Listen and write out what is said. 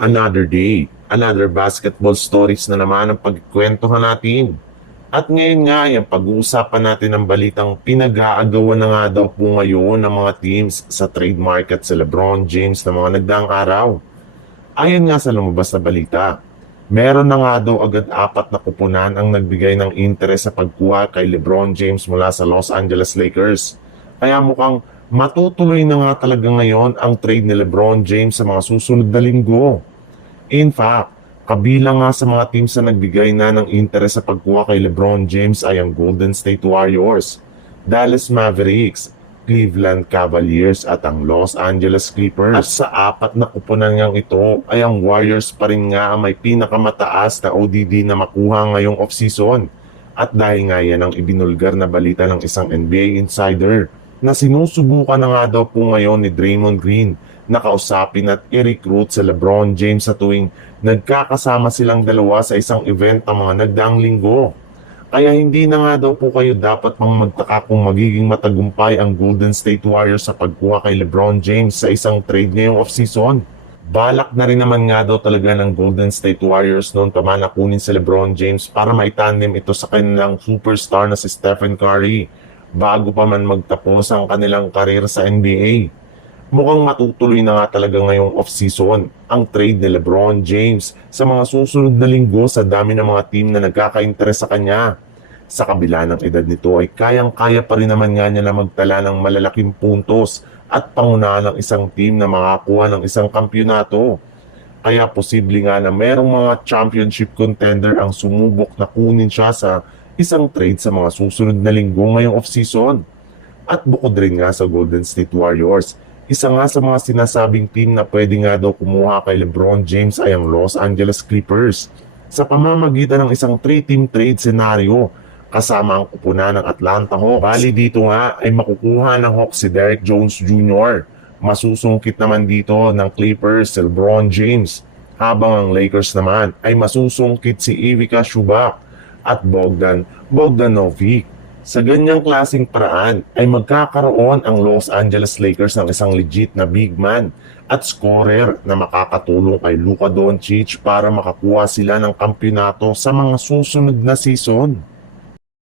Another day, another basketball stories na naman ang pagkwentuhan natin. At ngayon nga ay ang pag-uusapan natin ang balitang pinag-aagawan na nga daw po ngayon ng mga teams sa trade market sa LeBron James na mga nagdaang araw. Ayon nga sa lumabas na balita, meron na nga daw agad 4 na kupunan ang nagbigay ng interes sa pagkuha kay LeBron James mula sa Los Angeles Lakers. Kaya mukhang matutuloy na nga talaga ngayon ang trade ni LeBron James sa mga susunod na linggo. In fact, kabilang nga sa mga teams na nagbigay na ng interes sa pagkuha kay LeBron James ay ang Golden State Warriors, Dallas Mavericks, Cleveland Cavaliers at ang Los Angeles Clippers. At sa 4 na kupunan ngang ito ay ang Warriors pa rin nga ang may pinakamataas na ODD na makuha ngayong offseason. At dahil nga yan ang ibinulgar na balita ng isang NBA insider na sinusubukan na nga daw po ngayon ni Draymond Green na kausapin at i-recruit sa LeBron James sa tuwing nagkakasama silang dalawa sa isang event ng mga nagdaang linggo. Kaya hindi na nga daw po kayo dapat pang magtaka kung magiging matagumpay ang Golden State Warriors sa pagkuha kay LeBron James sa isang trade ngayong offseason. Balak na rin naman nga daw talaga ng Golden State Warriors noon pa man na kunin si LeBron James para maitandem ito sa kanilang superstar na si Stephen Curry bago pa man magtapos ang kanilang karir sa NBA. Mukhang matutuloy na nga talaga ngayong off-season ang trade ni LeBron James sa mga susunod na linggo sa dami ng mga team na nagkaka-interes sa kanya. Sa kabila ng edad nito ay kayang-kaya pa rin naman nga niya na magtala ng malalaking puntos at pangunahan ng isang team na makakuha ng isang kampyonato. Kaya posible nga na merong mga championship contender ang sumubok na kunin siya sa isang trade sa mga susunod na linggo ngayong off-season. At bukod rin nga sa Golden State Warriors, isa nga sa mga sinasabing team na pwede nga daw kumuha kay LeBron James ay ang Los Angeles Clippers sa pamamagitan ng isang 3-team trade scenario kasama ang kupunan ng Atlanta Hawks. Bali dito nga ay makukuha ng Hawks si Derrick Jones Jr. Masusungkit naman dito ng Clippers si LeBron James, habang ang Lakers naman ay masusungkit si Ivica Zubac at Bogdan Bogdanovic. Sa ganyang klaseng paraan ay magkakaroon ang Los Angeles Lakers ng isang legit na big man at scorer na makakatulong kay Luka Doncic para makakuha sila ng kampyonato sa mga susunod na season.